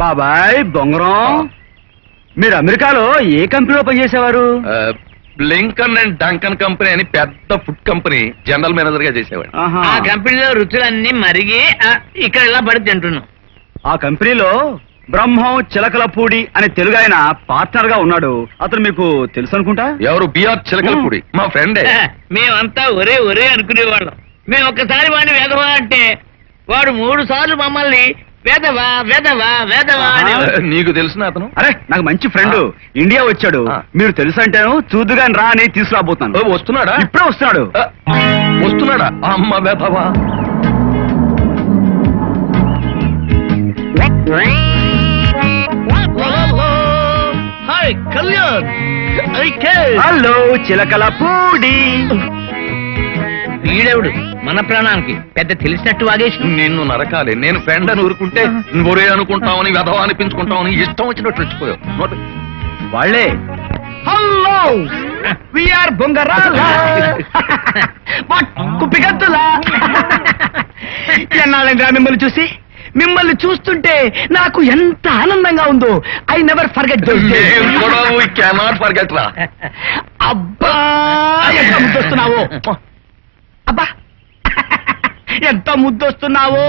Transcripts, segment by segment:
బాబాయ్ బొంగరం, మీరు అమెరికాలో ఏ కంపెనీలో పనిచేసేవారు? లింకన్ అండ్ డంకన్ కంపెనీ అని పెద్ద ఫుడ్ కంపెనీ జనరల్ మేనేజర్ గా చేసేవాడు. ఆ కంపెనీలో రుచులన్నీ మరిగి ఇక్కడ ఇలా పడి తింటున్నాం. ఆ కంపెనీలో బ్రహ్మం చిలకలపూడి అనే తెలుగు ఆయన పార్ట్నర్ గా ఉన్నాడు. అతను మీకు తెలుసు అనుకుంటా. ఎవరు? బిఆర్ చిలకలపూడి, మా ఫ్రెండే. మేమంతా ఒరే ఒరే అనుకునేవాళ్ళం. మేము ఒక్కసారి వాడిని వేదవా అంటే వాడు 3 సార్లు మమ్మల్ని వేదవా వేదవా వేదవా అని. నీకు తెలిసిన అతను? అరే నాకు మంచి ఫ్రెండ్ ఇండియా వచ్చాడు. మీరు తెలుసు అంటేను చూద్దుగాని రా అని తీసుకురాబోతున్నాను. వస్తున్నాడా? ఇప్పుడే వస్తున్నాడు. వస్తున్నాడా? అమ్మ వేదవా. హాయ్ కళ్యాణ్. హలో చిలకలపూడి. వీడెవడు మన ప్రాణానికి పెద్ద తెలిసినట్టు వాగేసి నిన్ను నరకాలి. నేను ఫ్రెండ్ అని ఊరుకుంటే ఒరే అనుకుంటామని వెధవా అనిపించుకుంటామని ఇష్టం వచ్చినట్టు రెచ్చిపోయావు. వాళ్ళే. Hello VR Bongarala కుప్పిగత్తులా. ఎన్నాళ్ళంగా మిమ్మల్ని చూసి. మిమ్మల్ని చూస్తుంటే నాకు ఎంత ఆనందంగా ఉందో. I never forget. Cannot forget రా. అబ్బా ఎంత ముద్దొస్తున్నావు. అబ్బా ఎంత ముద్దొస్తున్నావు.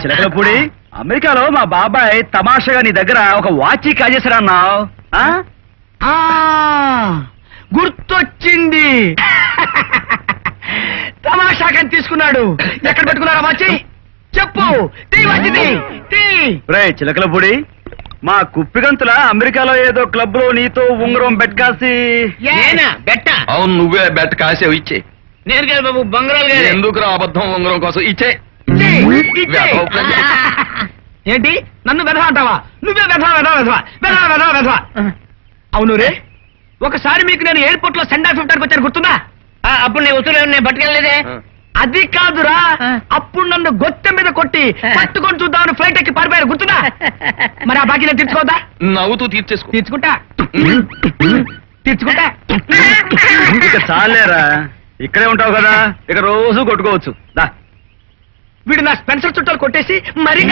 చిలకలపూడి, అమెరికాలో మా బాబాయ్ తమాషగా నీ దగ్గర ఒక వాచి కాజేశారన్నావు. గుర్తొచ్చింది. తమాషాగా తీసుకున్నాడు. ఎక్కడ పెట్టుకున్నారా వాచి? చెప్పు. చిలకలపూడి, మా కుప్పిగంతుల అమెరికాలో ఏదో క్లబ్ లో నీతో ఉంగరం బెట్ కాసి. బెట్ట? అవును, నువ్వే బెట్ కాసేవు. ఇచ్చే. నేను కదా బాబు బంగారాలు. ఎందుకు రా అబద్ధం? ఉంగరం కోసం ఇచ్చే. ఏంటి నన్ను వెధవా అంటావా? నువ్వే వెధవా వెధవా వెధవా వెధవా వెధవా వెధవా. అవును రే, ఒకసారి మీకు నేను ఎయిర్పోర్ట్ లో సెండ్ ఆఫ్ ఇవ్వడానికి వచ్చాను, గుర్తుందా? అప్పుడు నీ వస్తువులు నేను పట్టుకెళ్ళలేదే. అది కాదురా, అప్పుడు నన్ను గొత్తె మీద కొట్టి పట్టుకొని చూద్దామని ఫ్లైట్ ఎక్కి పారిపోయారు, గుర్తుందా? మరి ఆ బాకీ నేను తీర్చుకోవద్దా? నవ్వుతూ తీర్చేసుకో. తీర్చుకుంటా తీర్చుకుంటా. ఇక చాలేరా, ఇక్కడే ఉంటావు కదా, ఇక రోజు కొట్టుకోవచ్చు. దా. వీడు నా స్పెన్సర్ చుట్టాలు కొట్టేసి మరీ